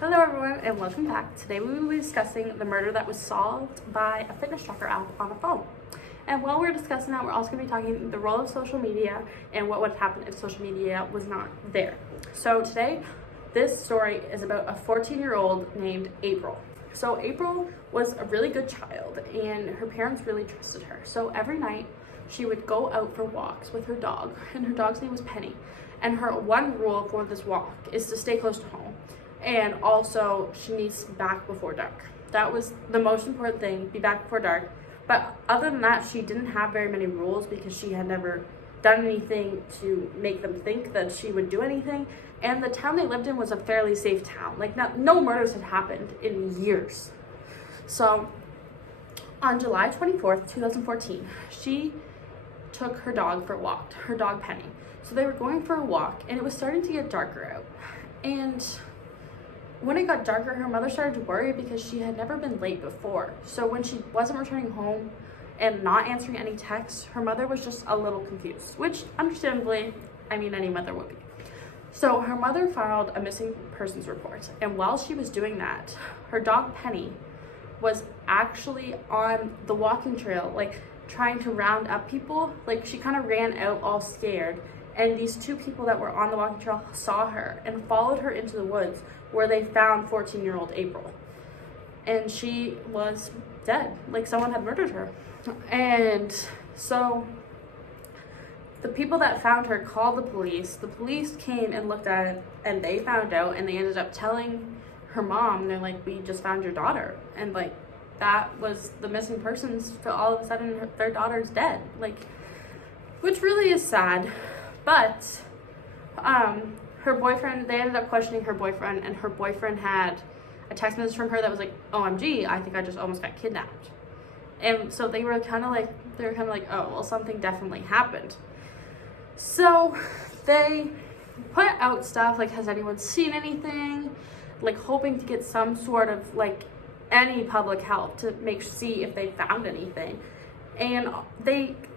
Hello everyone and welcome back. Today we will be discussing the murder that was solved by a fitness tracker app on a phone. And while we're discussing that, we're also going to be talking the role of social media and what would happen if social media was not there. So today, this story is about a 14-year-old named April. So April was a really good child and her parents really trusted her. So every night she would go out for walks with her dog, and her dog's name was Penny. And her one rule for this walk is to stay close to home. And also, she needs to be back before dark. That was the most important thing, be back before dark. But other than that, she didn't have very many rules because she had never done anything to make them think that she would do anything. And the town they lived in was a fairly safe town. Like, no murders had happened in years. So, on July 24th, 2014, she took her dog for a walk, her dog Penny. So they were going for a walk, and it was starting to get darker out. And when it got darker, her mother started to worry because she had never been late before. So when she wasn't returning home and not answering any texts, her mother was just a little confused, which understandably, any mother would be. So her mother filed a missing persons report. And while she was doing that, her dog Penny was actually on the walking trail, like trying to round up people. Like, she kind of ran out all scared. And these two people that were on the walking trail saw her and followed her into the woods, where they found 14-year-old April. And she was dead, like someone had murdered her. And so the people that found her called the police. The police came and looked at it, and they found out, and they ended up telling her mom. They're like, we just found your daughter. And like, that was the missing persons. For all of a sudden, their daughter's dead. Like, which really is sad. But her boyfriend, they ended up questioning her boyfriend, and her boyfriend had a text message from her that was like, OMG, I think I just almost got kidnapped. And so they were kind of like, oh, well, something definitely happened. So they put out stuff like, has anyone seen anything? Like, hoping to get some sort of like any public help to see if they found anything. And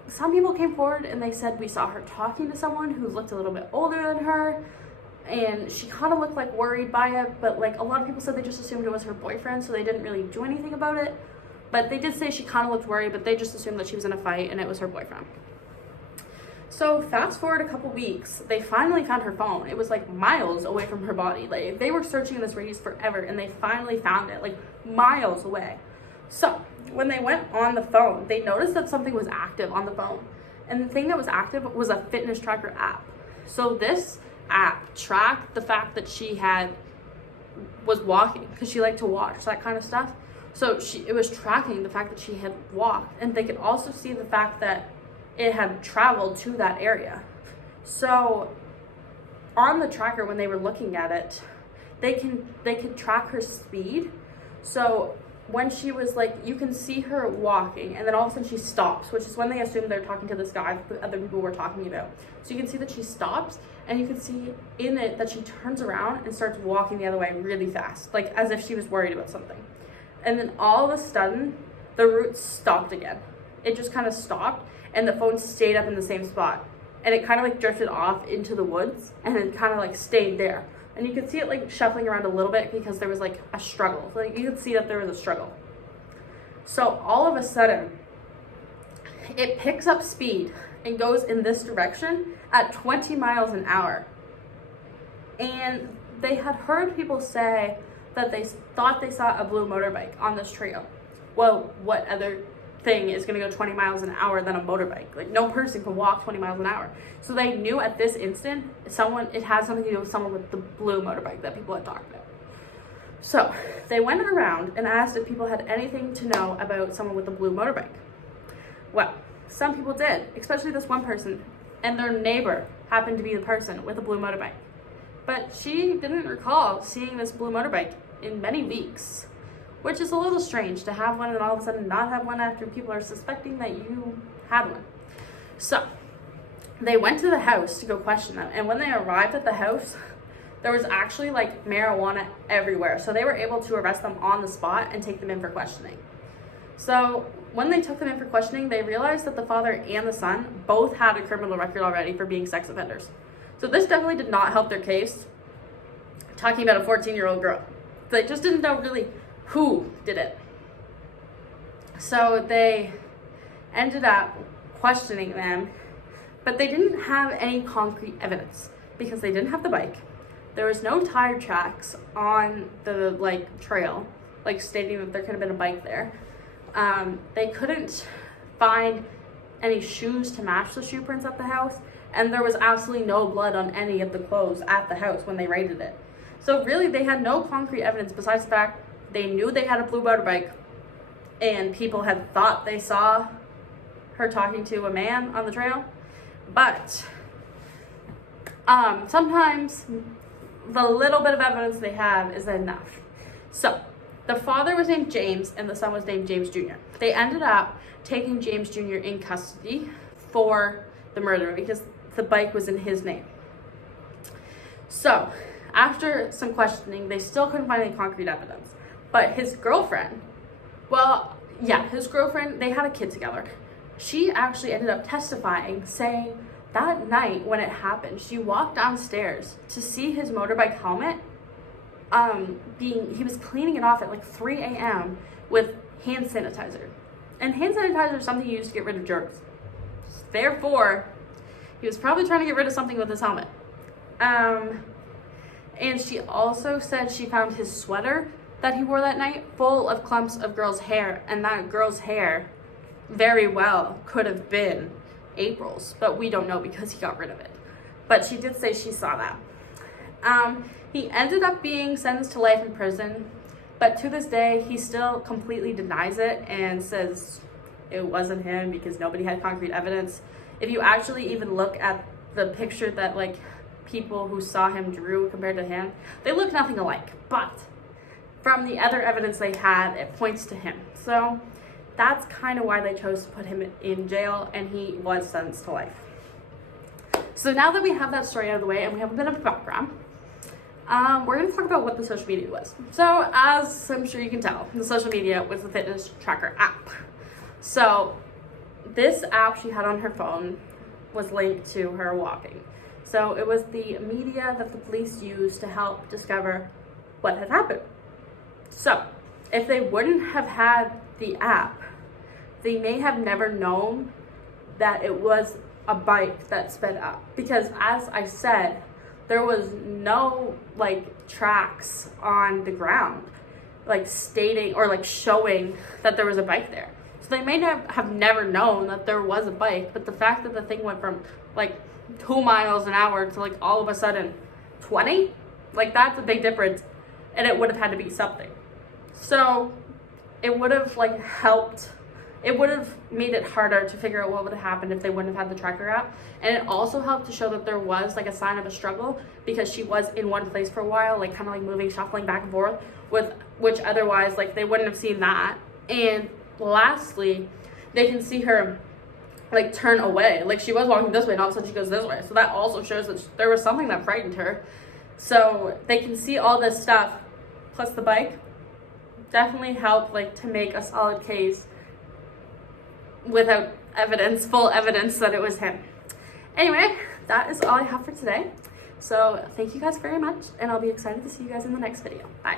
some people came forward and they said, we saw her talking to someone who looked a little bit older than her, and she kind of looked like worried by it, but like a lot of people said they just assumed it was her boyfriend, so they didn't really do anything about it. But they did say she kind of looked worried, but they just assumed that she was in a fight and it was her boyfriend. So fast forward a couple weeks, they finally found her phone. It was like miles away from her body. Like, they were searching in this radius forever, and they finally found it, like miles away. So when they went on the phone, they noticed that something was active on the phone. And the thing that was active was a fitness tracker app. So this app tracked the fact that she was walking, because she liked to watch that kind of stuff. So it was tracking the fact that she had walked, and they could also see the fact that it had traveled to that area. So on the tracker, when they were looking at it, they could track her speed. So when she was like, you can see her walking, and then all of a sudden she stops, which is when they assumed they're talking to this guy that other people were talking about. So you can see that she stops, and you can see in it that she turns around and starts walking the other way really fast, like as if she was worried about something. And then all of a sudden, the route stopped again. It just kind of stopped, and the phone stayed up in the same spot. And it kind of like drifted off into the woods, and it kind of like stayed there. And you could see it like shuffling around a little bit because there was like a struggle. Like, you could see that there was a struggle. So all of a sudden, it picks up speed and goes in this direction at 20 miles an hour. And they had heard people say that they thought they saw a blue motorbike on this trail. Well, what other thing is going to go 20 miles an hour than a motorbike? Like, no person can walk 20 miles an hour. So they knew at this instant it had something to do with someone with the blue motorbike that people had talked about. So they went around and asked if people had anything to know about someone with the blue motorbike. Well, some people did, especially this one person, and their neighbor happened to be the person with a blue motorbike. But she didn't recall seeing this blue motorbike in many weeks, which is a little strange to have one and all of a sudden not have one after people are suspecting that you had one. So they went to the house to go question them, and when they arrived at the house, there was actually like marijuana everywhere. So they were able to arrest them on the spot and take them in for questioning. So when they took them in for questioning, they realized that the father and the son both had a criminal record already for being sex offenders. So this definitely did not help their case, talking about a 14-year-old girl. They just didn't know really who did it. So they ended up questioning them, but they didn't have any concrete evidence because they didn't have the bike. There was no tire tracks on the trail, stating that there could have been a bike there. They couldn't find any shoes to match the shoe prints at the house, and there was absolutely no blood on any of the clothes at the house when they raided it. So really, they had no concrete evidence besides the fact they knew they had a blue motorbike, and people had thought they saw her talking to a man on the trail. But sometimes the little bit of evidence they have is enough. So the father was named James and the son was named James Jr. They ended up taking James Jr. in custody for the murder because the bike was in his name. So after some questioning, they still couldn't find any concrete evidence. But his girlfriend, they had a kid together. She actually ended up testifying, saying that night when it happened, she walked downstairs to see his motorbike helmet he was cleaning it off at 3 a.m. with hand sanitizer. And hand sanitizer is something you use to get rid of germs. Therefore, he was probably trying to get rid of something with his helmet. And she also said she found his sweater that he wore that night full of clumps of girl's hair, and that girl's hair very well could have been April's, but we don't know because he got rid of it. But she did say she saw that. He ended up being sentenced to life in prison, but to this day, he still completely denies it and says it wasn't him because nobody had concrete evidence. If you actually even look at the picture that people who saw him drew compared to him, they look nothing alike. But from the other evidence they had, it points to him. So that's kind of why they chose to put him in jail, and he was sentenced to life. So now that we have that story out of the way and we have a bit of a background, we're going to talk about what the social media was. So as I'm sure you can tell, the social media was the fitness tracker app. So this app she had on her phone was linked to her walking. So it was the media that the police used to help discover what had happened. So if they wouldn't have had the app, they may have never known that it was a bike that sped up. Because as I said, there was no tracks on the ground stating or showing that there was a bike there. So they may have never known that there was a bike, but the fact that the thing went from 2 miles an hour to all of a sudden 20, that's a big difference, and it would have had to be something. So it would have helped. It would have made it harder to figure out what would have happened if they wouldn't have had the tracker app. And it also helped to show that there was a sign of a struggle, because she was in one place for a while, kind of moving, shuffling back and forth, which otherwise they wouldn't have seen that. And lastly, they can see her turn away. She was walking this way and all of a sudden she goes this way. So that also shows that there was something that frightened her. So they can see all this stuff, plus the bike definitely helped to make a solid case without full evidence that it was him. Anyway, that is all I have for today. So thank you guys very much, and I'll be excited to see you guys in the next video. Bye.